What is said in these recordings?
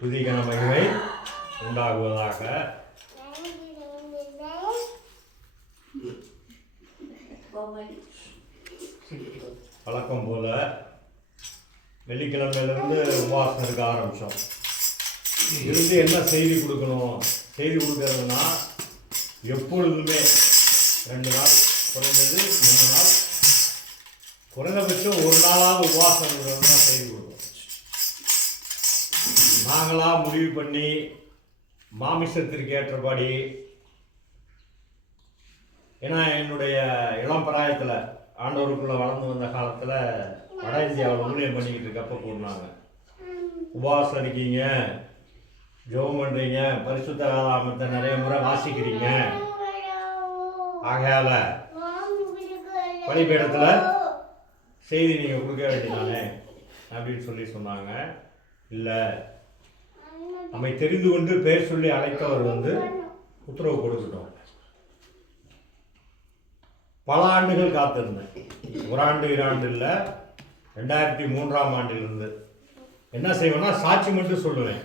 துதிகன மகிமை உண்டாகுவதாக. வழக்கம் போல வெள்ளிக்கிழமையிலிருந்து உபவாசம் இருக்க ஆரம்பித்தோம். இருந்து என்ன செய்தி கொடுக்கணும்? செய்தி கொடுக்கறதுனா எப்பொழுதுமே 2 நாள், குறைந்தது 3 நாள், குறைந்தபட்சம் 1 நாளாவது உபவாசம் இருக்கிறது தான் செய்தி கொடுக்கணும். நாங்களாக முடிவு பண்ணி மாமிசத்திற்கு ஏற்றபடி, ஏன்னா என்னுடைய இளம் பிராயத்தில் ஆண்டவருக்குள்ளே வளர்ந்து வந்த காலத்தில் வட இந்தியாவில் ஊழியம் பண்ணிக்கிட்டு இருக்கப்போ கூடினாங்க. உபவாசம் இருக்கீங்க, ஜெபம் பண்ணுறீங்க, பரிசுத்த வேதாகமத்தை நிறைய முறை வாசிக்கிறீங்க, ஆகையால் பலிபீடத்தில் செய்தி நீங்கள் கொடுக்க வேண்டியதானே அப்படின்னு சொன்னாங்க. இல்லை, நம்மை தெரிந்து கொண்டு பேர் சொல்லி அழைத்தவர் உத்தரவு கொடுத்துட்டோம். பல ஆண்டுகள் காத்திருந்தேன். 1 ஆண்டு 2 ஆண்டு இல்லை, 2003ஆம் ஆண்டிலிருந்து என்ன செய்வேன்னா, சாட்சி மட்டும் சொல்லுவேன்,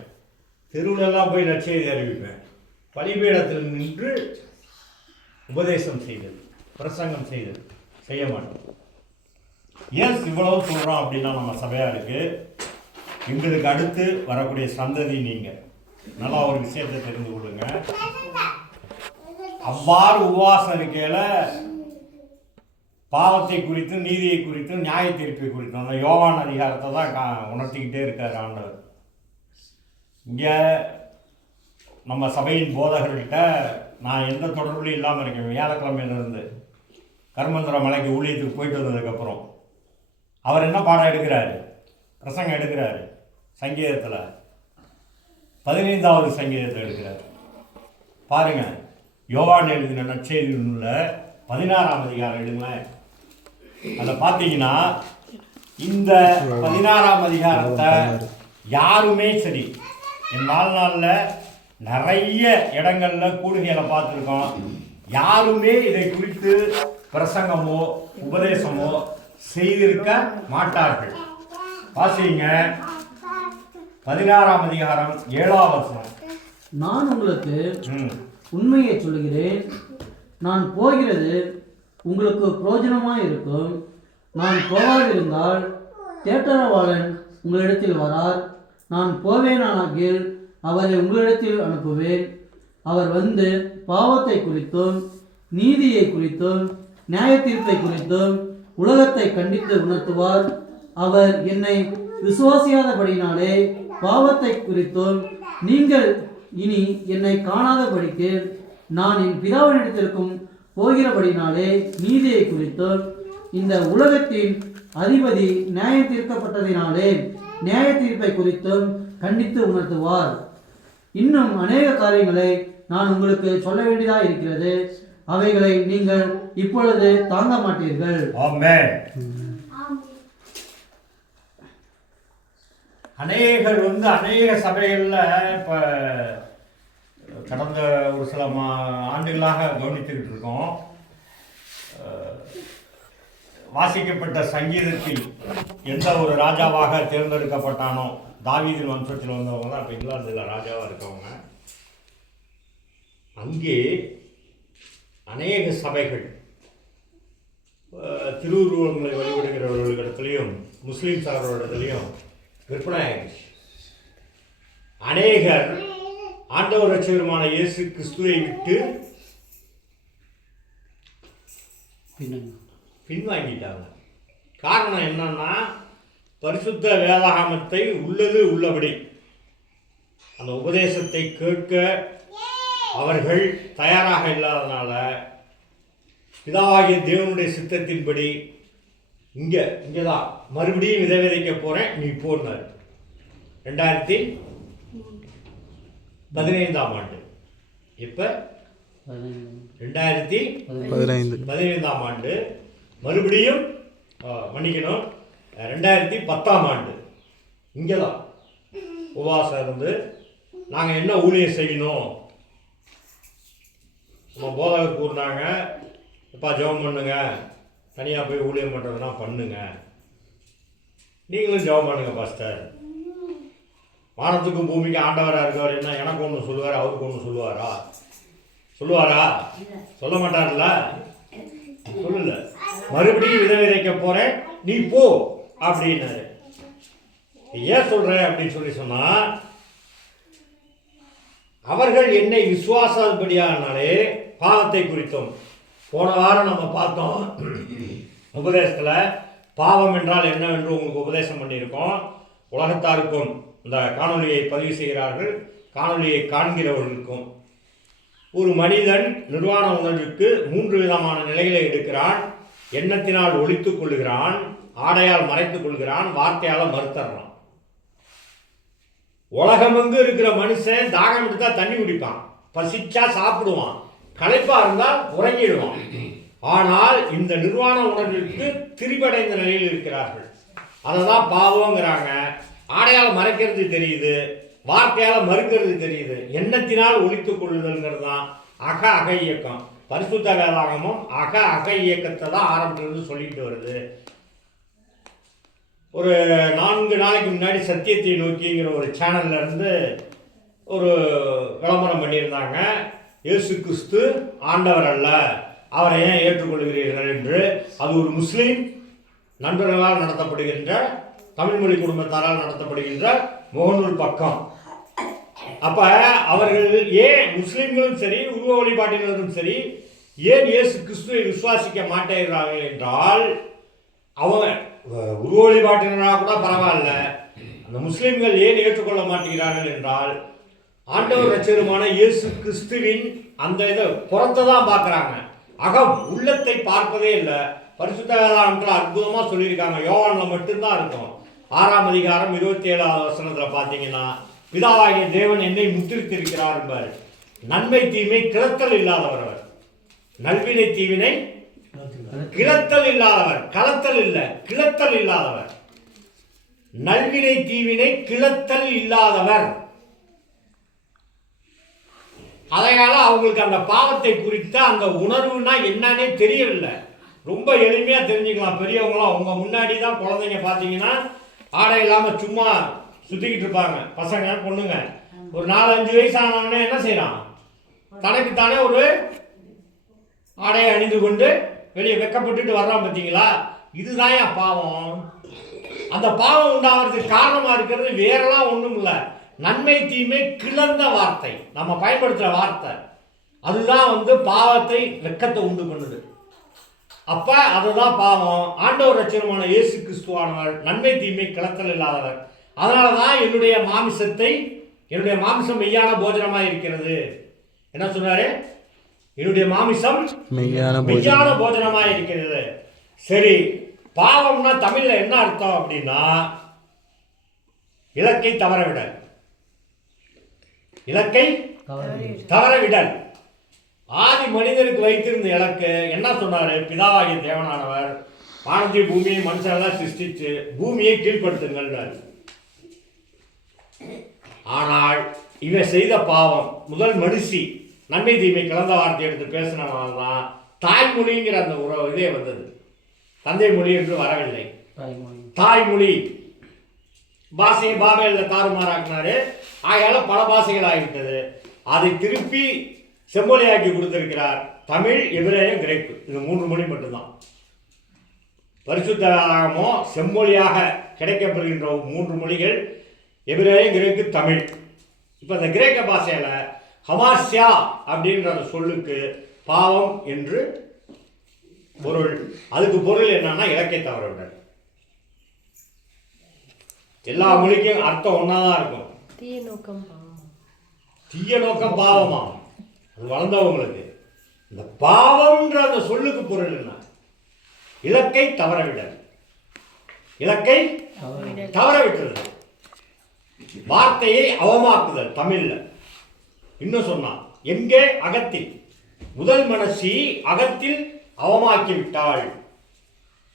தெருவிலெல்லாம் போய் நற்செய்தி அறிவிப்பேன், பலிபீடத்தில் நின்று உபதேசம் செய்தது, பிரசங்கம் செய்தது செய்ய மாட்டோம். ஏன் இவ்வளவு சொல்கிறோம் அப்படின்னா, நம்ம சபையாருக்கு எங்களுக்கு அடுத்து வரக்கூடிய சந்ததி நீங்கள் நல்லா ஒரு விஷயத்தை தெரிந்து கொள்ளுங்க. அவ்வாறு உபவாசம் இருக்கையில் பாவத்தை குறித்தும் நீதியை குறித்தும் நியாய தீர்ப்பை குறித்தும் அந்த யோவான் அதிகாரத்தை தான் உணர்த்திக்கிட்டே இருக்கார் ஆண்டவர். இங்கே நம்ம சபையின் போதகர்கிட்ட நான் எந்த தொடர்புலையும் இல்லாமல் இருக்கேன். வியாழக்கிழமையிலிருந்து கர்மந்திர மலைக்கு ஊழியத்துக்கு போயிட்டு வந்ததுக்கப்புறம் அவர் என்ன பாடம் எடுக்கிறாரு? பிரசங்கம் எடுக்கிறாரு. சங்கீதத்தில் 15வது சங்கீதத்தை எடுக்கிறார். பாருங்கள், யோவான் எழுதின நற்செய்தி நூலில் 16ஆம் அதிகாரம் எடுங்களேன். அதில் பார்த்தீங்கன்னா இந்த 16ஆம் அதிகாரத்தை யாருமே சரி, என் வாழ்நாளில் நிறைய இடங்களில் கூடுகைகளை பார்த்துருக்கோம், யாருமே இதை குறித்து பிரசங்கமோ உபதேசமோ செய்திருக்க மாட்டார்கள். வாசிங்க 16ஆம் அதிகாரம் 7ஆம் வசனம். நான் உங்களுக்கு உண்மையை சொல்லுகிறேன், நான் போகிறது உங்களுக்கு பிரயோஜனமாக இருக்கும். நான் போகாதிருந்தால் தேற்றரவாளன் உங்களிடத்தில் வரார். நான் போவேனாகில் அவரை உங்களிடத்தில் அனுப்புவேன். அவர் வந்து பாவத்தை குறித்தும் நீதியை குறித்தும் நியாய தீர்ப்பை குறித்தும் உலகத்தை கண்டித்து உணர்த்துவார். அவர் என்னை விசுவாசியாதபடினாலே பாவத்தை குறித்தும் நீங்கள் இனி என்னை காணாதபடிக்கு நான் என் பிதாவினிடத்திற்கும் போகிறபடினாலே நீதியை குறித்தும் இந்த உலகத்தின் அதிபதி நியாய தீர்க்கப்பட்டதினாலே நியாய தீர்ப்பை குறித்தும் கண்டித்து உணர்த்துவார். இன்னும் அநேக காரியங்களை நான் உங்களுக்கு சொல்ல வேண்டியதாக இருக்கிறது, அவைகளை நீங்கள் இப்பொழுது தாங்க மாட்டீர்கள். ஆமென். அநேகர் அநேக சபைகளில் இப்போ கடந்த ஒரு சில ஆண்டுகளாக கவனித்துக்கிட்டு இருக்கோம். வாசிக்கப்பட்ட சங்கீதத்தில் எந்த ஒரு ராஜாவாக தேர்ந்தெடுக்கப்பட்டானோ, தாவீதின் வம்சத்தில் வந்தவங்க தான் இப்போ இங்கிலாந்தில் ராஜாவாக இருக்கவங்க. அங்கே அநேக சபைகள் திருவுருவங்களை வழிபடுகிறவர்களிடத்துலையும் முஸ்லீம் சாரோடத்துலையும் விற்பனை ஆகிடுச்சு. அநேகர் ஆண்டவர் ரட்சகருமான இயேசு கிறிஸ்துவை விட்டு பின்வாங்கிட்டாங்க. காரணம் என்னன்னா, பரிசுத்த வேதாகமத்தை உள்ளது உள்ளபடி அந்த உபதேசத்தை கேட்க அவர்கள் தயாராக இல்லாதனால பிதாவாகிய தேவனுடைய சித்தத்தின்படி இங்கேதான் மறுபடியும் விதை விதைக்க போகிறேன், நீ போனார். 2015ஆம் ஆண்டு. இப்போ 2015ஆம் ஆண்டு மறுபடியும் மன்னிக்கணும், 2010ஆம் ஆண்டு இங்கே தான் உபவாசம் இருந்து நாங்கள் என்ன ஊழியம் செய்யணும். நம்ம போதகர் கூறினாங்க, எப்பா ஜெபம் பண்ணுங்க, தனியாக போய் ஊழியம் பண்ணுறதுனா பண்ணுங்க, நீங்களும் ஜெபம் பண்ணுங்க பாஸ்டர் வானத்துக்கும் பூமிக்கும் ஆண்டவராக இருக்கவர் என்ன எனக்கு ஒன்று சொல்லுவார், அவருக்கு ஒன்று சொல்லுவாரா? சொல்லுவாரா? சொல்ல மாட்டார்ல. சொல்லல. மறுபடியும் விதை விதைக்க போறேன், நீ போ அப்படின்னாரு. ஏன் சொல்றேன் அப்படின்னு சொன்னா, அவர்கள் என்னை விசுவாசப்படியானாலே பாவத்தை குறித்தோம். போன வாரம் நம்ம பார்த்தோம் உபதேசத்தில் பாவம் என்றால் என்னவென்று உங்களுக்கு உபதேசம் பண்ணியிருக்கோம். உலகத்தாருக்கும் இந்த காணொலியை பதிவு செய்கிறார்கள், காணொலியை காண்கிறவர்களுக்கும். ஒரு மனிதன் நிர்வாண உணர்வுக்கு 3 விதமான நிலைகளை எடுக்கிறான். எண்ணத்தினால் ஒழித்துக் கொள்கிறான், ஆடையால் மறைத்துக் கொள்கிறான், வார்த்தையால் மறுத்தர்றான். உலகமெங்கு இருக்கிற மனுஷன் தாகம் எடுத்தா தண்ணி குடிப்பான், பசிச்சா சாப்பிடுவான், களைப்பா இருந்தால் உறங்கிடுவான். ஆனால் இந்த நிர்வாண உணர்விற்கு திரிபடைந்த நிலையில் இருக்கிறார்கள். அதை தான் பாவங்கிறாங்க. ஆடையால் மறைக்கிறது தெரியுது, வார்த்தையால் மறுக்கிறது தெரியுது. எண்ணத்தினால் ஒழித்துக் கொள்ளுதல்ங்கிறது தான் அக அக இயக்கம். பரிசுத்த வேதாகமும் அக அக இயக்கத்தை தான் ஆரம்பத்திலிருந்து சொல்லிட்டு வருது. ஒரு 4 நாளைக்கு முன்னாடி சத்தியத்தை நோக்கிங்கிற ஒரு சேனல்ல இருந்து ஒரு விளம்பரம் பண்ணியிருந்தாங்க. இயேசு கிறிஸ்து ஆண்டவர் அல்ல, அவரை ஏன் ஏற்றுக்கொள்கிறீர்கள் என்று. அது ஒரு முஸ்லீம் நண்பர்களால் நடத்தப்படுகின்ற, தமிழ் மொழி குடும்பத்தாரால் நடத்தப்படுகின்ற முகநூல் பக்கம். அப்ப அவர்கள் ஏன், முஸ்லீம்களும் சரி உருவ வழிபாட்டினரும் சரி, ஏன் இயேசு கிறிஸ்துவை விசுவாசிக்க மாட்டேங்கிறார்கள் என்றால், அவங்க உருவ வழிபாட்டினராக கூட பரவாயில்ல, அந்த முஸ்லீம்கள் ஏன் ஏற்றுக்கொள்ள மாட்டேங்கிறார்கள் என்றால், ஆண்டவர் ரட்சகருமான இயேசு கிறிஸ்துவின் அந்த இதை புறத்தை தான் பார்க்குறாங்க, அகம் உள்ளத்தை பார்ப்பதே இல்லை. பரிசுத்த வேதாகமத்தில் அற்புதமாக சொல்லியிருக்காங்க. யோவானில் மட்டும்தான் இருக்கும். 6ஆம் அதிகாரம் 27வது வசனத்தில் பார்த்தீங்கன்னா, பிதாவாகிய தேவன் என்னை முத்திரித்திருக்கிறார் என்பார். நன்மை தீமை கிளத்தல் இல்லாதவர் அவர். நல்வினை தீவினை கிளத்தல் இல்லாதவர், கலத்தல் இல்லை, கிளத்தல் இல்லாதவர். நல்வினை தீவினை கிளத்தல் இல்லாதவர். அதனால அவங்களுக்கு அந்த பாவத்தை குறித்த அந்த உணர்வுனா என்னன்னே தெரியவில்லை. ரொம்ப எளிமையா தெரிஞ்சுக்கலாம். பெரியவங்களாம் உங்க முன்னாடி தான் குழந்தைங்க பார்த்தீங்கன்னா ஆடை இல்லாமல் சும்மா சுற்றிக்கிட்டு இருப்பாங்க. பசங்க பொண்ணுங்க ஒரு 4-5 வயசு ஆனவனே என்ன செய்யறான், தனக்குத்தானே ஒரு ஆடையை அணிந்து கொண்டு வெளியே வெக்கப்பட்டுட்டு வர்றான். பார்த்தீங்களா? இதுதான் என் பாவம். அந்த பாவம் உண்டாகிறதுக்கு காரணமாக இருக்கிறது வேறெல்லாம் ஒன்றும் இல்லை, நன்மை தீமை கிளந்த வார்த்தை, நம்ம பயன்படுத்துகிற வார்த்தை. அதுதான் பாவத்தை, வெக்கத்தை உண்டு பண்ணுது. அப்ப அதுதான் பாவம். ஆண்டவர் ரட்சகருமான இயேசு கிறிஸ்துவானவர் நன்மை தீமை கிளத்தல் இல்லாதவர். அதனால தான் என்னுடைய மாமிசம் மெய்யான போஜனமாக இருக்கிறது. என்ன சொன்னாரு? என்னுடைய மாமிசம் மெய்யான போஜனமாக இருக்கிறது. சரி, பாவம்னா தமிழ்ல என்ன அர்த்தம் அப்படின்னா, இலக்கை தவறவிடல். இலக்கை தவறவிடல். ஆதி மனிதனுக்கு வைத்திருந்த இலக்கு என்ன சொன்னாரு? பிதாவாகிய தேவனானவர் வானத்தை பூமியை மனுஷனெல்லாம் சிருஷ்டிச்சு பூமியை கீழ்படுத்துங்கள். ஆனால் இவன் செய்த பாவம், முதல் மனுஷி நன்மை தீமை கலந்த வார்த்தை எடுத்து பேசினால்தான் தாய்மொழிங்கிற அந்த இதே வந்தது. தந்தை மொழி என்று வரவில்லை, தாய்மொழி. பாஷையை பாபேலில் தாறுமாறாக்கினாரு. ஆகையால பல பாஷைகள் ஆகிவிட்டது. அதை திருப்பி செம்மொழியாக்கி கொடுத்திருக்கிறார். தமிழ், எபிரேயம், கிரேக்கு, இது 3 மொழி மட்டும்தான். பரிசுத்த வேதாகமோ செம்மொழியாக கிடைக்கப்படுகின்ற 3 மொழிகள் எபிரேயம், கிரேக்கு, தமிழ். இப்போ இந்த கிரேக்க பாஷையில் ஹமாஸ்யா அப்படின்ற அந்த சொல்லுக்கு பாவம் என்று பொருள். அதுக்கு பொருள் என்னன்னா இலக்கை தவறவிடல். எல்லா மொழிக்கும் அர்த்தம் ஒன்னாதான் இருக்கும். தீய நோக்கம் பாவமா? அது வளர்ந்தவங்களுக்கு. இந்த பாவம்ன்ற அந்த சொல்லுக்கு பொருள் என்ன? இலக்கை தவறவிடல். இலக்கை தவறவிட்டது, வார்த்தையை அவமாக்குதல். தமிழ்ல இன்னும் சொன்னா, எங்கே? அகத்தில். முதல் மனசி அகத்தில் அவமாக்கி விட்டாள்.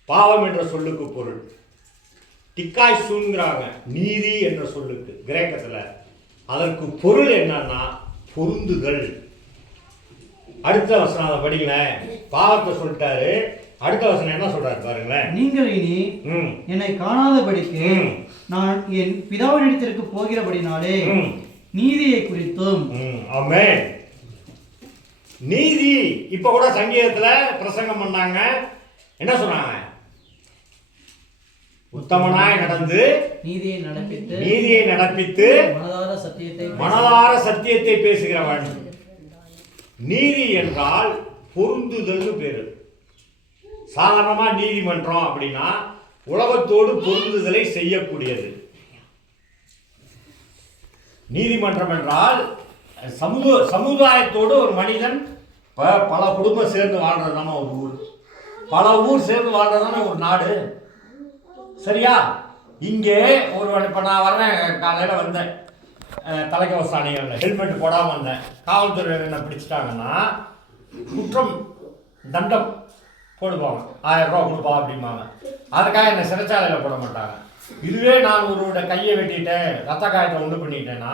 பாவம் என்ற சொல்லுக்கு பொருள் டிக்காய் சூன்கிறாங்க, நீதி என்ற சொல்லுக்கு கிரேக்கத்தில். அதற்கு பொருள் என்னன்னா பொருந்துதல். அடுத்த வசனம் படிங்களேன். பாவத்தை சொல்லிட்டாரு, அடுத்த வசனம் என்ன சொல்றாரு பாருங்களேன். நீங்கள் இனி என்னை காணாதபடிக்கு நான் என் பிதாவினிடத்திற்கு போகிறபடினாலே நீதியை குறித்தும். ஆமென். நீதி. இப்ப கூட சங்கீதத்துல பிரசங்கம் பண்ணாங்க. என்ன சொன்னாங்க? உத்தமனாய் நடந்து நீதியை நடப்பித்து மனதார சத்தியத்தை பேசுகிறவன். நீதி என்றால் பொருந்துதல் பேரு. சாதாரணமா நீதிமன்றம் அப்படின்னா உலகத்தோடு பொருந்துதலை செய்யக்கூடியது. நீதிமன்றம் என்றால் சமுதாயத்தோடு ஒரு மனிதன் பல குடும்பம் சேர்ந்து வாழ்றதுதானே ஒரு ஊர். பல ஊர் சேர்ந்து வாழ்றதுதானே ஒரு நாடு. சரியா? இங்கே ஒரு இப்போ நான் வர்றேன், காலையில் வந்தேன், தலைக்கவசம் அணியல, ஹெல்மெட் போடாமல் வந்தேன். காவல்துறை என்ன பிடிச்சிட்டாங்கன்னா குற்றம் தண்டம் போடுவாங்க, 1000 ரூபா கொடுப்பா அப்படிம்பாங்க. அதுக்காக என்னை சிறைச்சாலையில் போட மாட்டாங்க. இதுவே நான் ஒருவருடைய கையை வெட்டிட்டேன், ரத்த காயத்தை உண்டு பண்ணிட்டேன்னா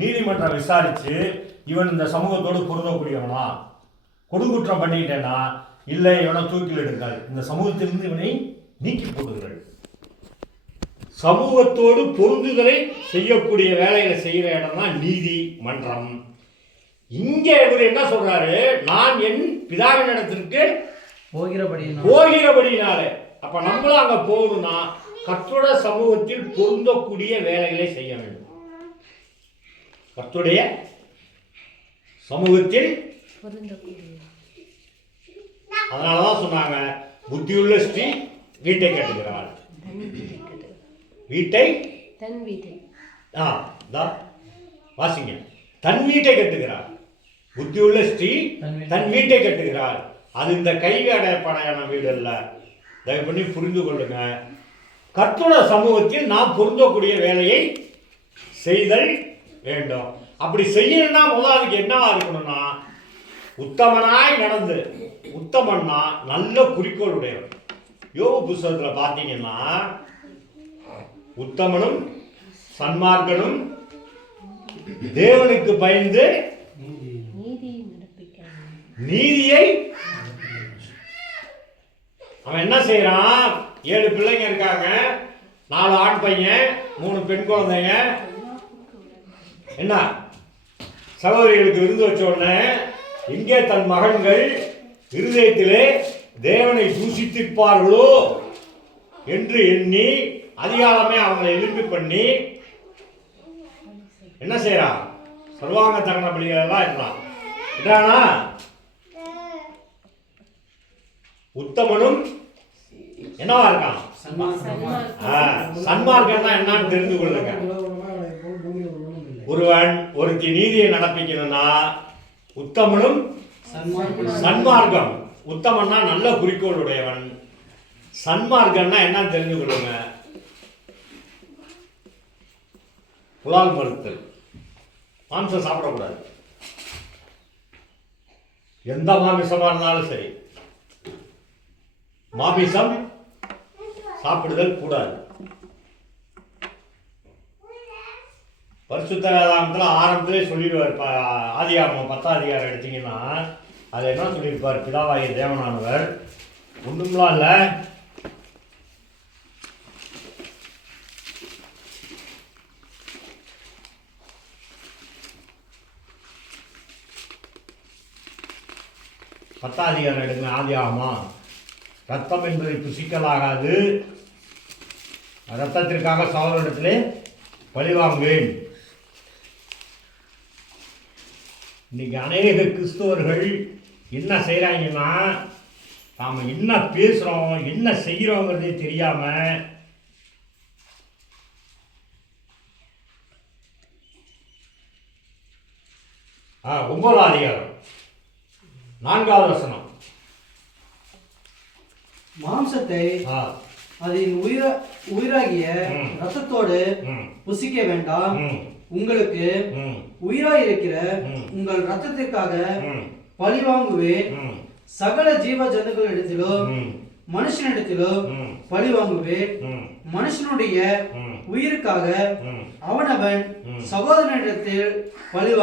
நீதிமன்றம் விசாரித்து இவன் இந்த சமூகத்தோடு பொருந்தக்கூடியவனா, கொடுங்குற்றம் பண்ணிக்கிட்டேன்னா இல்லை இவனை தூக்கில் எடுங்கள், இந்த சமூகத்திலிருந்து இவனை நீக்கி போடுங்கள். சமூகத்தோடு பொருந்துதலை செய்யக்கூடிய வேலைகளை செய்கிற இடம் தான் நீதிமன்றம். இங்கே இவர் என்ன சொல்றாரு? நான் என் பிதாவின் இடத்திற்கு போகிறபடினாலே. அப்ப நம்மளும் அங்க போகணும்னா கர்த்தருடைய சமூகத்தில் பொருந்தக்கூடிய வேலைகளை செய்ய வேண்டும். கர்த்தருடைய சமூகத்தில். அதனாலதான் சொன்னாங்க, புத்தியுள்ள ஸ்ரீ வீட்டை கட்டுகிறாள். வீட்டை வாசிங்க. தன் வீட்டை கட்டுகிறாள். புத்தியுள்ள ஸ்ரீ தன் வீட்டை கட்டுகிறாள். அது இந்த கைவேடைப்படையான வீடு அல்ல. தயவு பண்ணி புரிந்து கொள்ளுங்க. கர்த்தருடைய சமூகத்தில் நாம் பொருந்தக்கூடிய வேலையை செய்தல் வேண்டும். அப்படி செய்யணும்னா முதலாவதுக்கு என்னவா இருக்கணும்னா உத்தமனாய் நடந்து. உத்தமன்னா நல்ல குறிக்கோள் உடையவன். யோபு புத்தகத்தில் பார்த்தீங்கன்னா உத்தமனும் சன்மார்க்கனும் தேவனுக்கு பயந்து நீதியை. அவன் என்ன செய்யறான்? 7 பிள்ளைங்க இருக்காங்க, 4 ஆண் பையன், 3 பெண் குழந்தைங்க. என்ன சகோதரிகளுக்கு விருந்து வச்ச உடனே எங்கே தன் மகன்கள் இருதயத்திலே தேவனை தூஷித்திருப்பார்களோ என்று எண்ணி அதிகாலமே அவங்களை எழுப்பி பண்ணி என்ன செய்யறான்? சர்வாங்க தகன பலிகள் எல்லாம் இருக்கிறானா? உத்தமனும் என்னவா இருக்கான்? சன்மார்க்கம் தான் என்னன்னு தெரிந்து கொள்ளுங்க. ஒருவன் ஒருத்தி நீதியை நடப்பிக்கணும்னா உத்தமனும் சன்மார்க்கம். உத்தமன்னா நல்ல குறிக்கோள் உடையவன். சன்மார்க்கம்னா என்னன்னு தெரிந்து கொள்ளுங்க. புலால் மறுத்தல், மாம்சம் சாப்பிடக்கூடாது. எந்த மாமிசமா இருந்தாலும் சரி, மாமிசம் சாப்பிடுதல் கூடாது. பரிசுத்த வேதாகமத்தில் ஆரம்பத்திலே சொல்லிடுவார். ஆதியாகமம் 10ஆம் அதிகாரம் எடுத்தீங்கன்னா அது என்ன சொல்லியிருப்பார்? பிதாவாகிய தேவனானவர் ஒன்றும்லாம் இல்லை, பத்தாதிகாரம் எடுங்க. ஆதியாகமம், ரத்தம் என்பதை புசிக்கலாகாது, ரத்தத்திற்காக சகோதரத்திலே பழிவாங்குவேன். இன்னைக்கு அநேக கிறிஸ்தவர்கள் என்ன செய்கிறாங்கன்னா, நாம் என்ன பேசுகிறோம் என்ன செய்கிறோங்கிறதே தெரியாம ஒன்பதாம் அதிகாரம் 4வது வசனம். மாம்சத்தை அதன் உயிராகிய ரத்தத்தோடு புசிக்க வேண்டாம். உங்களுக்கு உயிராயிருக்கிற உங்கள் ரத்தத்திற்காக பழி வாங்குவேன். சகல ஜீவ ஜந்துக்களிடத்திலும் மனுஷனிடத்திலும் பழி வாங்குவேன். மனுஷனுடைய உயிருக்காக அவனவன் சகோதரனிடத்தில் பழி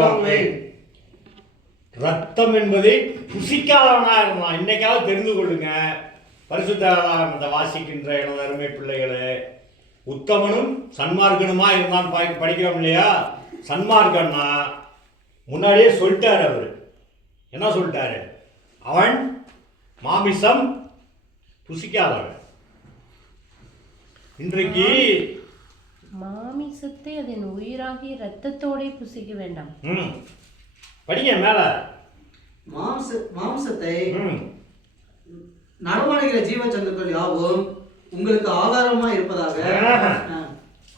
வாங்குவேன். ரத்தம் என்பதை புசிக்காதவனா இருந்தான். இன்னைக்காவது தெரிந்து கொள்ளுங்க பரிசுத்த வேதாகமத்தை வாசிக்கின்ற எனது அருமை பிள்ளைகளே. உத்தமனும் சன்மார்க்கனுமா இருந்தான் படிக்கிறோம் இல்லையா? சன்மார்க்கன்னா முன்னாடியே சொல்லிட்டாரு. அவர் என்ன சொல்லிட்டாரு? அவன் மாமிசம் புசிக்காதவன். இன்றைக்கு மாமிசத்தை அதன் உயிராகி இரத்தத்தோட புசிக்க வேண்டாம். படிங்க மேல. மாம்சத்தை நடமாடுகிற ஜீவ ஜந்துக்கள் யாவும் உங்களுக்கு ஆதாரமா இருப்பதாக.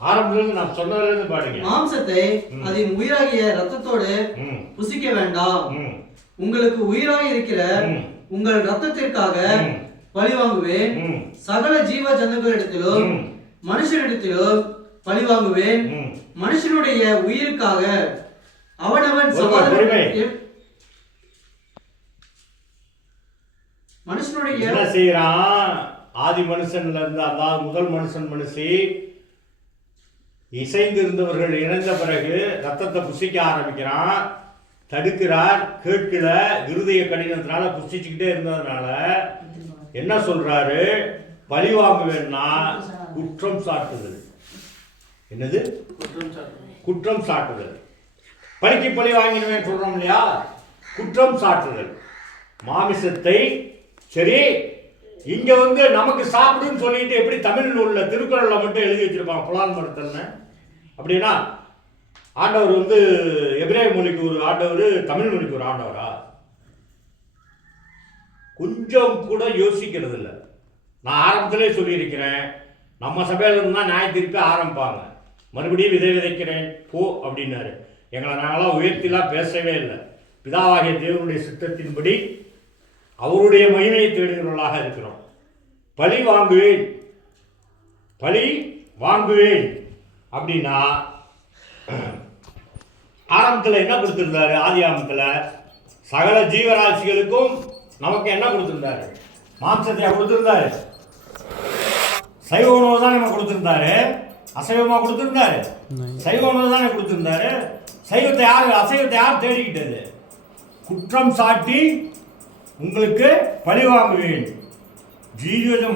ஆரம்பத்திலிருந்து நான் சொன்னதிலிருந்து பாருங்க. மாம்சத்தை அதன் உயிராகிய ரத்தத்தோடு புசிக்க வேண்டாம். உங்களுக்கு உயிராக இருக்கிற உங்கள் ரத்தத்திற்காக பழி வாங்குவேன். சகல ஜீவ ஜந்துக்களிடத்திலும் மனுஷனிடத்திலும் பழி வாங்குவேன். மனுஷனுடைய உயிருக்காக அவனவன் மனுஷனுடைய என்ன செய்யறான்? ஆதி மனுஷன்ல இருந்து, அதாவது முதல் மனுஷி இசைந்து இருந்தவர்கள் இணைந்த பிறகு ரத்தத்தை புசிக்க ஆரம்பிக்கிறான். தடுக்கிறார், கேட்கல, இருதய கடினத்தினால புசிச்சுக்கிட்டே இருந்ததுனால என்ன சொல்றாரு? பழி வாங்குவேன்னா குற்றம் சாட்டுதல். என்னது? குற்றம் சாட்டுதல். பழிக்கு பழி வாங்கிடுவேன் சொல்றோம் இல்லையா? குற்றம் சாட்டுதல். மாமிசத்தை சரி, இங்க நமக்கு சாப்பிடுன்னு சொல்லிட்டு எப்படி தமிழ் நூல்ல திருக்குறள்ல மட்டும் எழுதி வச்சிருப்பாங்க புலால் மறுத்தல்னு. அப்படின்னா ஆண்டவர் எபிரேய மொழிக்கு ஒரு ஆண்டவர், தமிழ் மொழிக்கு ஒரு ஆண்டவரா? கொஞ்சம் கூட யோசிக்கிறது இல்லை. நான் ஆரம்பத்திலே சொல்லியிருக்கிறேன், நம்ம சபையில இருந்தா நியாய திருப்பி ஆரம்பிப்பாங்க. மறுபடியும் விதை விதைக்கிறேன் போ அப்படின்னாரு. எங்களை நாங்களாம் உயர்த்திலாம் பேசவே இல்லை. பிதாவாகிய தேவனுடைய சித்தத்தின்படி அவருடைய மகிமையை தேடுகிறவர்களாக இருக்கிறோம். பழி வாங்குவேன், பழி வாங்குவேன் அப்படின்னா ஆரம்பத்தில் என்ன கொடுத்திருந்தாரு? ஆதி ஆரம்பத்தில் சகல ஜீவராசிகளுக்கும் நமக்கு என்ன கொடுத்திருந்தாரு? மாம்சத்தை கொடுத்திருந்தாரு. சைவ உணவு தான் நம்ம கொடுத்திருந்தாரு. அசைவமா கொடுத்திருந்தாரு. சைவ உணவு தானே கொடுத்திருந்தாரு. அசைவத்தை யார் தேடிக்கிட்டது? குற்றம் சாட்டி உங்களுக்கு பழி வாங்குவேன்.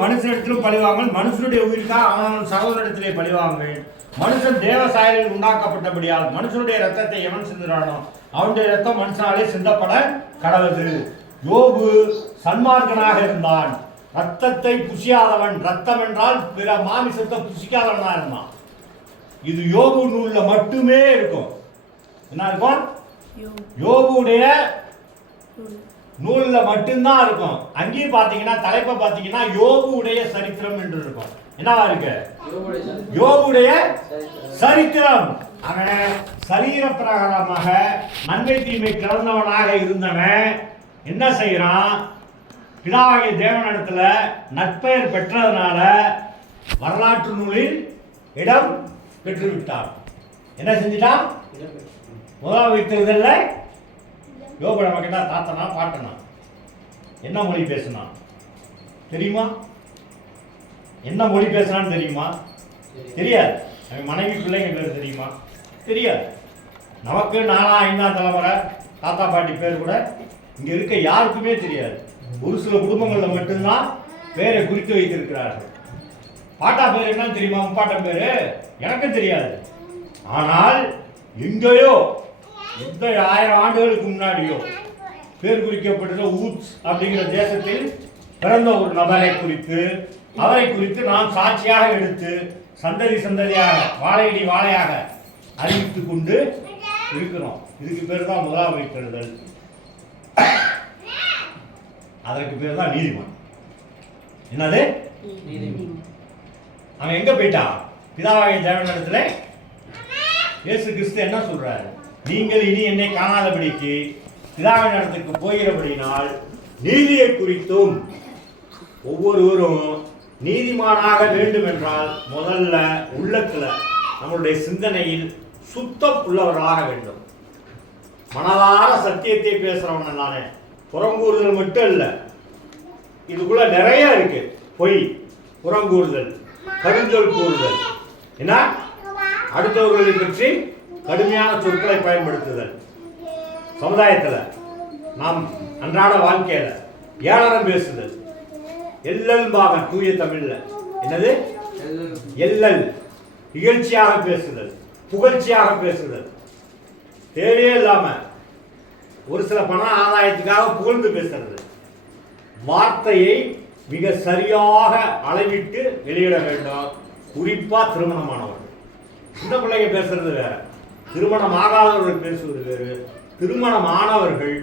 மனுஷனிடத்திலும் பழி வாங்குவேன். மனுஷனுடைய உயிருக்காக அவன் சகோதரத்திலே பழி வாங்குவேன். மனுஷன் தேவ சாயலில் உண்டாக்கப்பட்டபடியால் மனுஷனுடைய ரத்தத்தை எவன் சிந்துறானோ அவனுடைய ரத்தம் மனுஷனாலே சிந்தப்பட கடவுது. யோபு சன்மார்க்கனாக இருந்தான். ரத்தத்தை புசியாதவன். ரத்தம் என்றால் பிற மாமிசத்தை புசிக்காதவனா இருந்தான். இது யோபு நூல்ல மட்டுமே இருக்கும். என்ன இருக்கும்? யோபுடைய நூல்ல மட்டும்தான் இருக்கும். அங்கேயும் பாத்தீங்கன்னா தலைப்பை பாத்தீங்கன்னா யோபுடைய சரித்திரம் என்று இருக்கும். என்னவா இருக்கு? யோபுடைய சரித்திரம். அவன் சரீர பிரகாரமாக நன்மை தீமை கலந்தவனாக இருந்தவன் என்ன செய்யறான்? பிதாவாகிய தேவனிடத்துல நற்பெயர் பெற்றதுனால வரலாற்று நூலில் இடம் பெற்றுவிட்டான். என்ன செஞ்சிட்டான்? முதலாம் வைத்திருதல்ல யோபு நம்ம கிட்ட தாத்தனா பாட்டனா என்ன மொழி பேசினான் தெரியுமா? என்ன மொழி பேசினான்னு தெரியுமா? தெரியாது. அவன் மனைவி பிள்ளைங்க பேர் தெரியுமா? தெரியாது. நமக்கு 4ஆம் 5ஆம் தலைமுறை தாத்தா பாட்டி பேர் கூட இங்க இருக்க யாருக்குமே தெரியாது. ஒரு சில குடும்பங்கள்ல மட்டும்தான் பேரை குறித்து வைத்திருக்கிறார்கள். பாட்டா பேர் என்னன்னு தெரியுமா? முப்பாட்டம் பேரு எனக்கும் தெரியாது. ஆனால் எங்கேயோ எந்த 1000 ஆண்டுகளுக்கு முன்னாடியோ பேர் குறிக்கப்பட்ட ஊட்ஸ் அப்படிங்கிற தேசத்தில் பிறந்த ஒரு நபரை குறித்து, அவரை குறித்து நாம் சாட்சியாக எடுத்து சந்ததி சந்ததியாக வாழையடி வாழையாக அறிவித்துக் கொண்டு இருக்கிறோம். இதுக்கு பேர் தான் முதலாம் வைத்திருதல். அதற்கு பேர் தான் நீதிமான். என்னது? அவன் எங்க போயிட்டான்? பிதாவாகிய தேவனிடத்துல இயேசு கிறிஸ்து என்ன சொல்றாரு? நீங்கள் இனி என்னை காணாதபடிக்கு பிதாவின் இடத்துக்கு போகிறபடினால் நீதியை குறித்தும் ஒவ்வொருவரும் நீதிமானாக வேண்டும் என்றால் முதல்ல உள்ளத்துல நம்மளுடைய சிந்தனையில் சுத்தம் உள்ளவர்களாக வேண்டும். மனதார சத்தியத்தை பேசுறவன நானே. புறங்கூறுதல் மட்டும் இல்ல, இதுக்குள்ள நிறைய இருக்கு. பொய், புறங்கூறுதல், கருஞ்சொல் கூறுதல், என்ன அடுத்தவர்களை பற்றி கடுமையான சொற்களை பயன்படுத்துதல், சமுதாயத்தில் நாம் அன்றாட வாழ்க்கையில ஏளனம் பேசுதல், எல்லல்பாக தூய தமிழ்ல என்னது எல்லல், இகழ்ச்சியாக பேசுதல், புகழ்ச்சியாக பேசுதல், தேவையே இல்லாம ஒரு சில பண ஆதாயத்துக்காக புகழ்ந்து பேசுறது. வார்த்தையை மிக சரியாக அளவிட்டு வெளியிட வேண்டும். குறிப்பா திருமணமானவர்கள், சின்ன பிள்ளைங்க பேசுறது வேற, திருமணம் ஆகாதவர்கள் பேசுவது வேறு. திருமணமானவர்கள்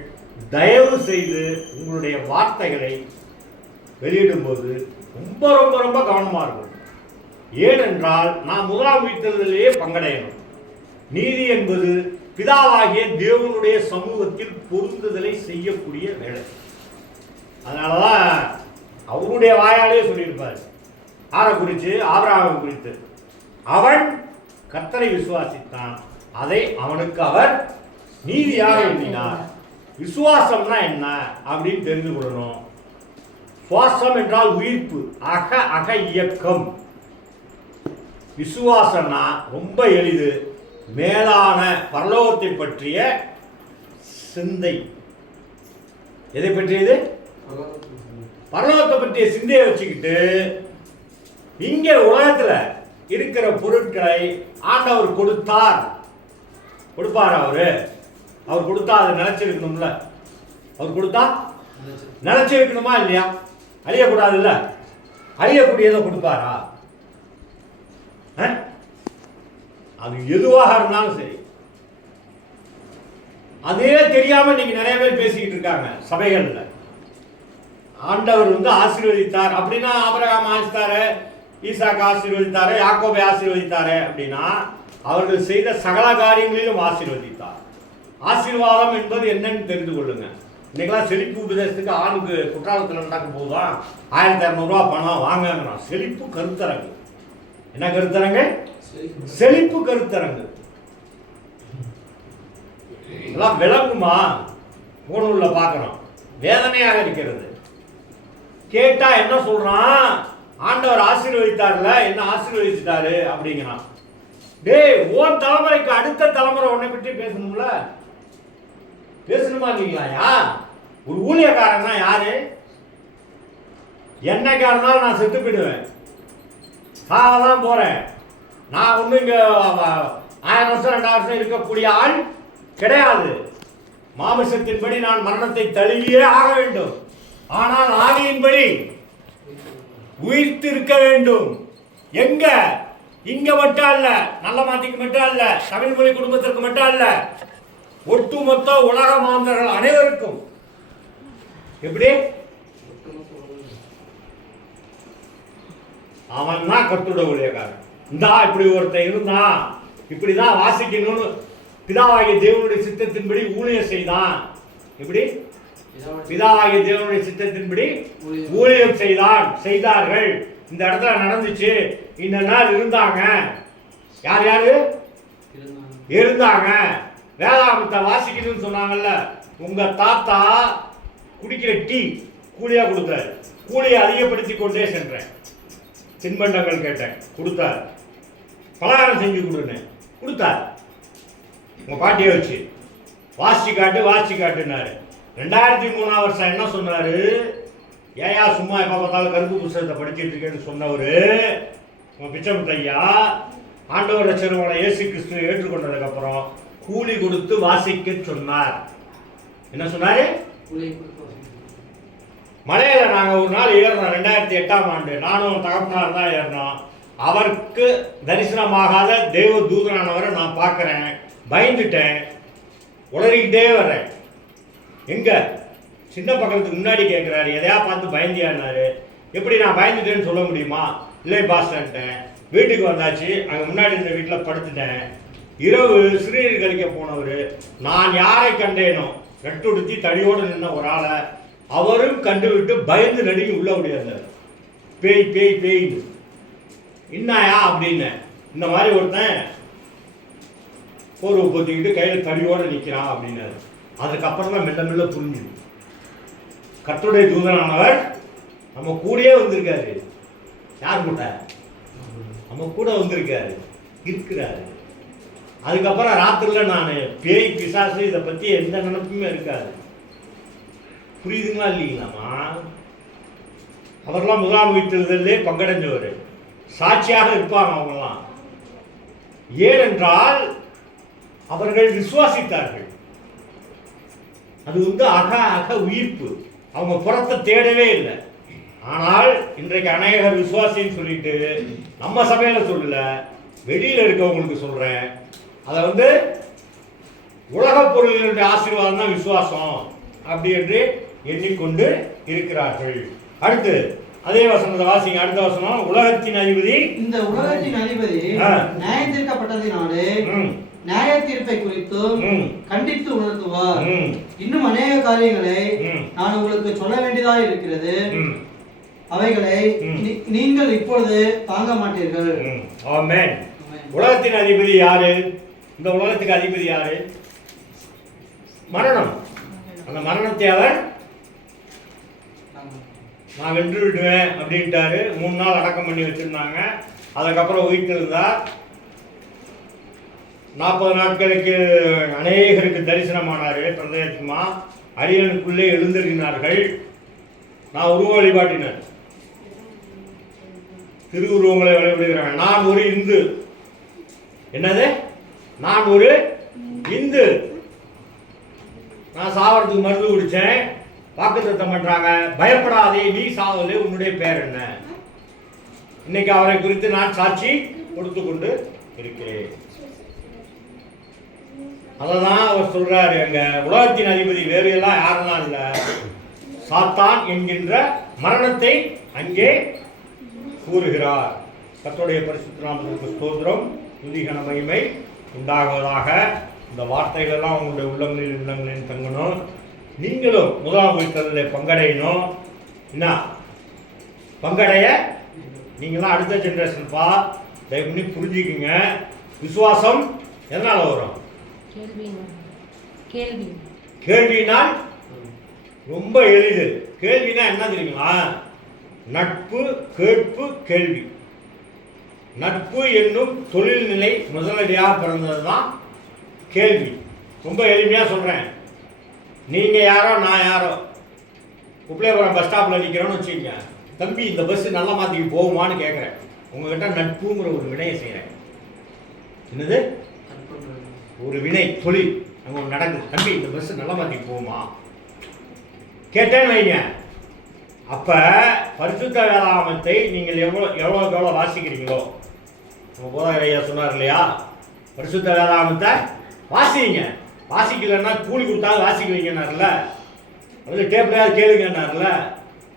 தயவு செய்து உங்களுடைய வார்த்தைகளை வெளியிடும் போது ரொம்ப ரொம்ப ரொம்ப கவனமா இருக்கும். ஏனென்றால் நாம் முதலாம் உயிர்த்தெழுதலிலேயே பங்கடையணும். நீதி என்பது பிதாவாகிய தேவனுடைய சமூகத்தில் பொருந்துதலை செய்யக்கூடிய வேலை. அதனாலதான் அவருடைய வாயாலே சொல்லியிருப்பார். யாரை குறித்து? ஆபிரகாமை குறித்து. அவன் கர்த்தரை விசுவாசித்தான், அதை அவனுக்கு அவர் நீதியாக எண்ணினார். விசுவாசம்னா என்ன அப்படின்னு தெரிந்து கொள்ளணும். சுவாசம் என்றால் உயிர்ப்பு, அக இயக்கம். விசுவாசம்னா ரொம்ப எளிது, மேலான பரலோகத்தை பற்றிய சிந்தை. எதை பற்றியது? பரலோகத்தை பற்றிய சிந்தையை வச்சுக்கிட்டு இங்க உலகத்துல இருக்கிற பொருட்களை ஆண்டவர் கொடுத்தார். கொடுப்பார் அவர் கொடுத்தா அது நினைச்சிருக்கணும்ல. அவர் கொடுத்தா நினைச்சிருக்கணுமா இல்லையா? அழியக்கூடாது இல்ல, அழியக்கூடியதை கொடுப்பாரா? அது எதுவாக இருந்தாலும் சரி. அதே தெரியாம நீங்க நிறைய பேர் பேசிக்கிட்டு இருக்காங்க சபைகள்ல. ஆண்டவர் ஆசீர்வதித்தார் அப்படின்னா, ஆபிரகாம் ஆசித்தாரு, ஈசாக்கு ஆசீர்வதித்தாரு, யாக்கோபை ஆசீர்வதித்தாரு அப்படின்னா அவர்கள் செய்த சகல காரியங்களிலும் ஆசீர்வதித்தார். ஆசீர்வாதம் என்பது என்னன்னு தெரிந்து கொள்ளுங்க. இன்னைக்கெல்லாம் செழிப்பு உபதேசத்துக்கு ஆணுக்கு குற்றாலத்தில் நடக்கும் போதுதான் 1200 ரூபா பணம் வாங்குறான். செழிப்பு கருத்தரங்கு. என்ன கருத்தரங்கு? செழிப்பு கருத்தரங்கு. இதெல்லாம் விளங்குமா? போனூர்ல பார்க்கிறோம், வேதனையாக இருக்கிறது. கேட்டா என்ன சொல்றான்? ஆண்டவர் ஆசீர்வதித்தார்ல, என்ன ஆசீர்வதிச்சிட்டாரு அப்படிங்கிறான். டேய், ஓன் தலைமுறைக்கு அடுத்த தலைமுறை உன்னை பற்றி பேசணும்ல, பேசணுமா இல்லையா? ஒரு ஊழியக்காரன்னா யாரு? என்னைக்கா இருந்தாலும் நான் செத்து போயிடுவேன், சாகதான் போறேன். நான் ஒண்ணு இங்க 1000 வருஷம் 2000 வருஷம் இருக்கக்கூடிய ஆள் கிடையாது. மாமிசத்தின்படி நான் மரணத்தை தழுவியே ஆக வேண்டும். ஆனால் ஆவியின்படி உயிர்த்திருக்க வேண்டும். எங்க? இங்க மட்டும் அல்ல, நல்ல மாத்திக்கு மட்டும் அல்ல, தமிழ் மொழி குடும்பத்திற்கு மட்டும் அல்ல, ஒட்டுமொத்த உலக மாந்தர்கள் அனைவருக்கும். எப்படி? அவன் தான் கர்த்தருடைய ஊழியக்காரன். இந்தா இப்படி ஒருத்தன் இருந்தா இப்படிதான் வாசிக்கணும்னு பிதாவாகிய தேவனுடைய சித்தத்தின்படி ஊழியம் செய்தான். எப்படி? பிதாவாகிய தேவனுடைய சித்தத்தின்படி ஊழியம் செய்தார்கள். இந்த இடத்துல நடந்துச்சு, இந்த நாள் இருந்தாங்க. யார் யாரு இருந்தாங்க? வேதாகமத்தை வாசிக்கணும்னு சொன்னாங்கல்ல. உங்க தாத்தா குடிக்கிற டீ கூலியா கொடுத்தாரு, கூலியை அதிகப்படுத்தி கொண்டே சென்றேன். தின்பண்டங்கள் கேட்டேன், கொடுத்தார். பலகாரம் செஞ்சு கொடுன்னு கொடுத்தார். உங்க பாட்டியை வச்சு வாசிச்சு காட்டுனாரு. 2003 வருஷம் என்ன சொன்னாரு? ஏயா சும்மா எப்ப பார்த்தாலும் கருப்பு புத்தகத்தை படிச்சுட்டு இருக்கேன்னு சொன்னவரு உங்க பிச்சமுத்தையா ஆண்டவர் ரட்சகரான இயேசு கிறிஸ்துவை ஏற்றுக்கொண்டதுக்கு அப்புறம் கூலி கொடுத்து வாசிக்க சொன்னார். என்ன சொன்னாரு? மலையில நாங்க ஒரு நாள் ஏறினோம். 2008ஆம் ஆண்டு நானும் தகப்பனார் தான் ஏறினோம். அவருக்கு தரிசனமாகாத தேவ தூதனானவரை நான் பார்க்கிறேன். பயந்துட்டேன், உளறிக்கிட்டே வர்றேன். எங்க? சின்ன பக்கத்துக்கு முன்னாடி கேட்கிறாரு, எதையா பார்த்து பயந்தியானாரு. எப்படி நான் பயந்துட்டேன்னு சொல்ல முடியுமா? இல்லை பாஸ்டன்ட்டேன். வீட்டுக்கு வந்தாச்சு, அங்கே முன்னாடி இருந்த வீட்டில் படுத்துட்டேன். இரவு சிறுநீர் கழிக்க போனவர், நான் யாரை கண்டேனோ ரெட்டுடுத்தி தடியோடு நின்ன ஒரு ஆளை அவரும் கண்டுவிட்டு பயந்து நடுங்கி உள்ள முடியாது. பேய் பேய் பேய்னு. என்னாயா அப்படின்னு. இந்த மாதிரி ஒருத்தன் போர்வை பொத்திக்கிட்டு கையில் தடியோடு நிற்கிறான் அப்படின்னாரு. அதுக்கப்புறம் தான் மெல்ல மெல்ல புரிஞ்சுது, கர்த்தருடைய தூதனானவர் நம்ம கூடயே வந்திருக்காரு. யார் கூட? நம்ம கூட வந்திருக்காரு, இருக்கிறாரு. அதுக்கப்புறம் ராத்திரில நான் பேய் பிசாசு இதை பற்றி எந்த நினைப்புமே இருக்காது. புரியுதுங்களா இல்லைங்களாம்மா? அவர்லாம் முகாம் வைத்திருந்ததிலே பங்கடைஞ்சவர், சாட்சியாக இருப்பாங்க அவங்கெல்லாம். ஏனென்றால் அவர்கள் விசுவாசித்தார்கள். அது அக உயிர்ப்பு. அவங்க புறத்தை தேடவே இல்லை. ஆனால் இன்றைக்கு அநேகர் விசுவாசின்னு சொல்லிட்டு நம்ம சபையில சொல்லல, வெளியில இருக்கவங்களுக்கு சொல்றேன். அதை உலக பொருள்களுடைய ஆசீர்வாதம் தான் விசுவாசம் அப்படி என்று எண்ணிக்கொண்டு இருக்கிறார்கள். அடுத்து அதே வசனத்தை வாசிங்க. அடுத்த வசனம், உலகத்தின் அதிபதி, இந்த உலகத்தின் அதிபதி நியாயம் தீர்க்கப்பட்டதினாலே நியாய தீர்ப்பை குறித்தும் கண்டித்து உணர்த்துவார். இன்னும் அநேக காரியங்களை நான் உங்களுக்கு சொல்ல வேண்டியதாக இருக்கிறது, அவைகளை நீங்கள் இப்பொழுது தாங்க மாட்டீர்கள். ஆமென். உலகத்தின் அதிபதி யாரு? இந்த உலகத்துக்கு அதிபதி யாரு? மரணம். அந்த மரணத்தை அவர் நான் வென்று விடுவேன் அப்படின்ட்டாரு. 3 நாள் அடக்கம் பண்ணி வச்சிருந்தாங்க. அதுக்கப்புறம் உயிர்த்தெழுந்தார். 40 நாட்களுக்கு அநேகருக்கு தரிசனமானார். பிரதேசமா அரியனுக்குள்ளே எழுந்திருக்கிறார்கள். நான் உருவ வழிபாட்டினர், திருவுருவங்களை வழிபடுகிறாங்க. நான் ஒரு இந்து. என்னது? நான் ஒரு இந்து. நான் சாவறதுக்கு மருந்து குடிச்சேன். வாக்குத்தத்தம் பண்றாங்க, பயப்படாதே, நீ சாவலே, உன்னுடைய பேர் என்ன? இன்னைக்கு அவரை குறித்து நான் சாட்சி கொடுத்து கொண்டு இருக்கிறேன். அததான் அவர் சொல்றாரு, எங்க உலகத்தின் அதிபதி வேறு எல்லாம் யாரெல்லாம் இல்ல, சாத்தான் என்கின்ற மரணத்தை அங்கே கூறுகிறார். கர்த்தருடைய பரிசுத்த நாமத்திற்கு ஸ்தோத்திரம், துதி கன மகிமை உண்டாகுவதாக. இந்த வார்த்தைகள் எல்லாம் உங்களுடைய உள்ளங்களில் தங்கணும். நீங்களும் முதலாம் உயிர்த்தெழுதலில் பங்கடையணும். என்ன பங்கடைய நீங்களாம் அடுத்த ஜெனரேஷன்ப்பா, தயவு பண்ணி புரிஞ்சுக்குங்க. விசுவாசம் எதனால வரும்? கேள்வினால் ரொம்ப எளிது. கேள்வினா என்ன தெரியுங்களா? நட்பு, கேட்பு, கேள்வி. நட்பு என்னும் தொழில்நிலை முதலடியாக பிறந்தது தான் கேள்வி. ரொம்ப எளிமையா சொல்றேன். நீங்க யாரோ நான் யாரோ உப்பிலேபுரம் பஸ் ஸ்டாப்ல நிக்கிறோன்னு வச்சுக்கோங்க. தம்பி, இந்த பஸ் நல்ல மாத்திக்கு போகுமான்னு கேட்குறேன். உங்ககிட்ட நட்புங்கிற ஒரு வினையை செய்கிறேன். என்னது? ஒரு வினை, தொழில் அங்கே நடக்குது. தம்பி, இந்த பஸ் நல்ல மாத்திக்கு போகுமா கேட்டேன்னு வைங்க. அப்ப பரிசுத்த வேதாகமத்தை நீங்கள் எவ்வளோ வாசிக்கிறீங்களோ, நம்ம போதகர் ஐயா சொன்னார் இல்லையா, பரிசுத்த வேதாகமத்தை வாசிங்க. வாசிக்கலன்னா கூலி கொடுத்தாலும் வாசிக்கிறீங்கன்னாருல, அது டேப்லையாவது கேளுங்கன்னாருல.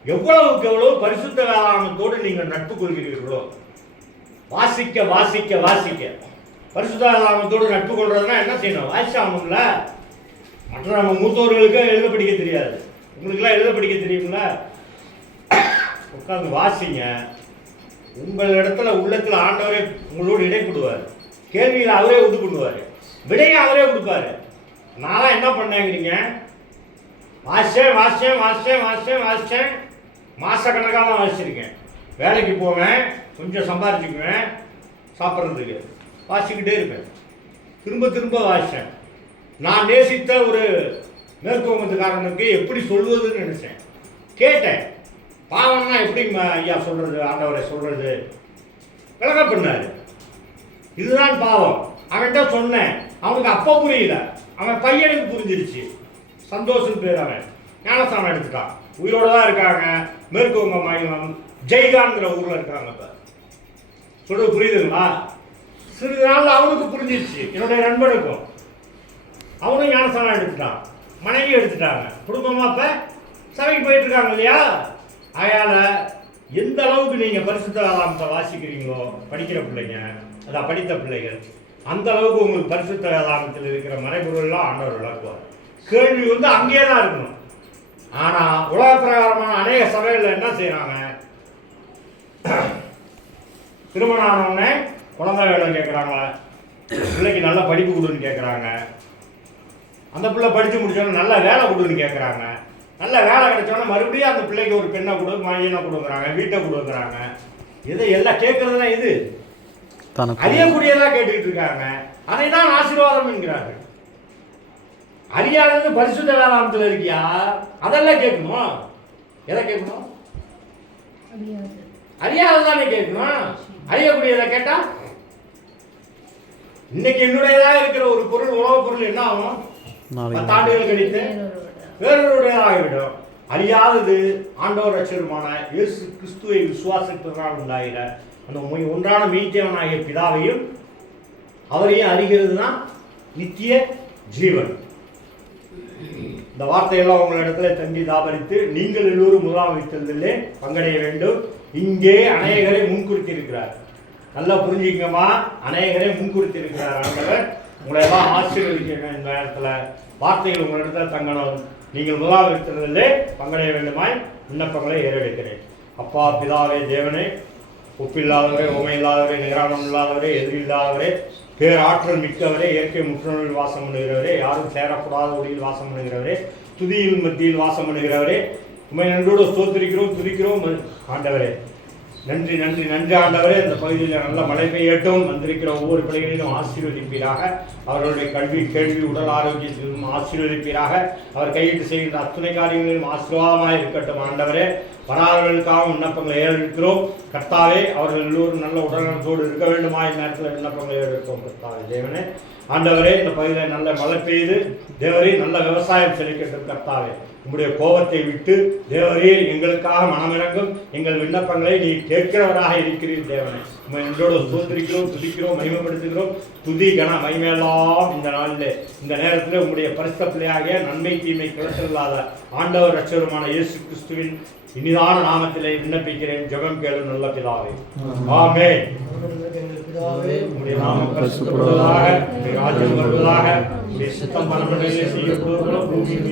எவ்வளவுக்கு எவ்வளவு பரிசுத்த வேதாகமத்தோடு நீங்கள் நட்பு கொள்கிறீர்களோ, வாசிக்க வாசிக்க வாசிக்க. பரிசுத்த வேதாகமத்தோடு நட்பு கொள்றதுன்னா என்ன செய்யணும்? வாசிச்சாகணும்ல. மற்ற நம்ம மூத்தோர்களுக்கு எழுத படிக்க தெரியாது, உங்களுக்கெல்லாம் எழுத படிக்க தெரியுங்களா? உட்காந்து வாசிங்க. உங்கள் இடத்துல உள்ளத்தில் ஆண்டவரே உங்களோடு இடைப்படுவார். கேள்வியில் அவரே உண்டு பண்ணுவார், விடையை அவரே கொடுப்பாரு. நான் என்ன பண்ணேங்கிறீங்க? வாசிச்சேன் வாசிச்சேன் வாசிச்சேன் வாசிச்சேன் வாசிச்சேன், மாசக்கணக்காக தான் வாசிச்சிருக்கேன். வேலைக்கு போவேன், கொஞ்சம் சம்பாரிச்சுக்குவேன் சாப்பிட்றதுக்கு, வாசிக்கிட்டே இருப்பேன். திரும்ப திரும்ப வாசித்தேன். நான் நேசித்த ஒரு மேற்கோமத்துக்காரனுக்கு எப்படி சொல்வதுன்னு நினைச்சேன். கேட்டேன், பாவம்னா எப்படி ஐயா சொல்றது, ஆண்டவரை சொல்றது விளக்க பண்ணாரு. இதுதான் பாவம். அவன்கிட்ட சொன்னேன், அவனுக்கு அப்போ புரியல, அவன் பையனுக்கு புரிஞ்சிருச்சு. சந்தோஷம் பேர். அவன் ஞானஸ்தானம் எடுத்துட்டான், உயிரோட தான் இருக்காங்க. மேற்குவங்க மாநிலம் ஜெய்கான்கிற ஊர்ல இருக்காங்க. இப்ப சொல்றது புரியுதுங்களா? சிறிது நாள் அவனுக்கு புரிஞ்சிருச்சு, என்னுடைய நண்பனுக்கும். அவனும் ஞானஸ்தானம் எடுத்துட்டான், மனைவி எடுத்துட்டாங்க, குடும்பமா இப்ப சபைக்கு போயிட்டு இருக்காங்க இல்லையா? அதனால எந்த அளவுக்கு நீங்க பரிசுத்த வேதாகமத்தை வாசிக்கிறீங்களோ, படிக்கிற பிள்ளைங்க, அதான் படித்த பிள்ளைகள், அந்த அளவுக்கு உங்களுக்கு பரிசுத்த வேதாகமத்தில் இருக்கிற மறைபொருள்லாம் ஆண்டவர் விளக்குவார். கேள்வி அங்கேயே தான் இருக்கணும். ஆனா உலக பிரகாரமான அநேக சபைகளில் என்ன செய்யறாங்க? திருமணம் ஆனவுடனே குழந்தை வேலை கேட்குறாங்க, பிள்ளைக்கு நல்ல படிப்பு கொடுன்னு கேட்குறாங்க. அந்த பிள்ளை படித்து முடிச்சோன்னா நல்ல வேலை கொடுன்னு கேட்குறாங்க. நல்ல வேலை கிடைச்சோன்னா மறுபடியும் அந்த பிள்ளைக்கு ஒரு பெண்ணை கொடு, மையனை கொடுக்குறாங்க, வீட்டை கொடுக்குறாங்க. இதை எல்லாம் கேட்கறதுலாம் இது அறியக்கூடியதாக கேட்டுக்கிட்டு இருக்காங்க. அதை தான் ஆசீர்வாதம் என்கிறார்கள். அறியாதது பரிசுத்த வேதாந்தத்தில் இருக்கியா? அதெல்லாம் கேட்கணும். எதை கேட்கணும்? அறியாததானே கேட்கணும். அறியக்கூடியதை கேட்டா இன்னைக்கு என்னுடையதாக இருக்கிற ஒரு பொருள், உணவுப் பொருள் என்ன ஆகும்? 10 ஆண்டுகள் கழித்து வேறொருடையதாகிவிடும். அறியாதது ஆண்டவர் ரட்சகருமான இயேசு கிறிஸ்துவை விசுவாசிப்பதனால் உண்டாகிற அந்த ஒன்றான மெய்த்தேவனாகிய பிதாவையும் அவரையும் அறிகிறது தான் நித்திய ஜீவன். இந்த வார்த்தையெல்லாம் உங்களிடத்துல தங்கி தாபரித்து நீங்கள் எல்லோரும் முதலாம் வைத்ததிலே பங்கடைய வேண்டும். இங்கே அநேகரை முன்குறித்து இருக்கிறார். நல்லா புரிஞ்சுக்கமா, அநேகரை முன்குறித்து இருக்கிறார் ஆண்டவர். உங்களை எல்லாம் ஆசீர்வதிக்க இந்த நேரத்தில் வார்த்தைகள் உங்களிடத்தில் தங்கணும். நீங்கள் முதலாம் வைத்ததிலே பங்கடைய வேண்டுமாய் விண்ணப்பங்களை ஏறெடுக்கிறேன். அப்பா பிதாவே தேவனே, ஒப்பில்லாதவரே, உமையில்லாதவரே, நிகரானம் இல்லாதவரே, எதிரில்லாதவரே, பேராற்றல் மிக்கவரே, இயற்கை முற்றுநூலில் வாசம் பண்ணுகிறவரே, யாரும் சேரக்கூடாத ஒளியில் வாசம் பண்ணுகிறவரே, துதியின் மத்தியில் வாசம் பண்ணுகிறவரே, உண்மை நன்றோடு ஸ்தோத்திரிக்கிறோம், துதிக்கிறோம் ஆண்டவரே. நன்றி நன்றி நன்றி ஆண்டவரே. இந்த பகுதியில் நல்ல மழை பெய்யட்டும். வந்திருக்கிற ஒவ்வொரு பிள்ளைகளிலும் ஆசீர்வதிப்பீராக. அவர்களுடைய கல்வி, கேள்வி, உடல் ஆரோக்கியத்திலும் ஆசீர்வதிப்பீராக. அவர் கையிட்டு செய்கின்ற அத்துணை காரியங்களிலும் ஆசீர்வாதமாக இருக்கட்டும் ஆண்டவரே. வராதவர்களுக்காக விண்ணப்பங்களை ஏறெடுக்கிறோம் கர்த்தாவே. அவர்கள் எல்லோரும் நல்ல உடல்நலத்தோடு இருக்க வேண்டுமா இந்த நேரத்தில் விண்ணப்பங்களை ஏறெடுக்கிறோம் கர்த்தாவே. தேவனே ஆண்டவரே, இந்த பகுதியில் நல்ல மழை பெய்து தேவரே நல்ல விவசாயம் செழிக்கட்டும் கர்த்தாவே. உங்களுடைய கோபத்தை விட்டு தேவரே எங்களுக்காக மனமிறங்கும் எங்கள் விண்ணப்பங்களை நீ கேட்கிறவராக இருக்கிறீர் தேவனே. உண்மை நன்றோடு ஸ்தோத்திரிக்கிறோம், துதிக்கிறோம், மகிமைப்படுத்துகிறோம். துதி கன மகிமையெல்லாம் இந்த நாளிலே இந்த நேரத்தில் உங்களுடைய பரிசுத்த பிள்ளையாகிய நன்மை தீமை கிளச்சல்லாத ஆண்டவர் ரட்சகருமான இயேசு கிறிஸ்துவின் இனிதான நாமத்திலே விண்ணப்பிக்கிறேன். ஜெபம் கேளும் நல்ல பிதாவே. ஆமென். உம்முடைய நாமம் பரிசுத்தப்படுவதாக, உம்முடைய ராஜ்யம் வருவதாக, உம்முடைய சித்தம் பரமண்டலத்திலே செய்யப்படுவதாக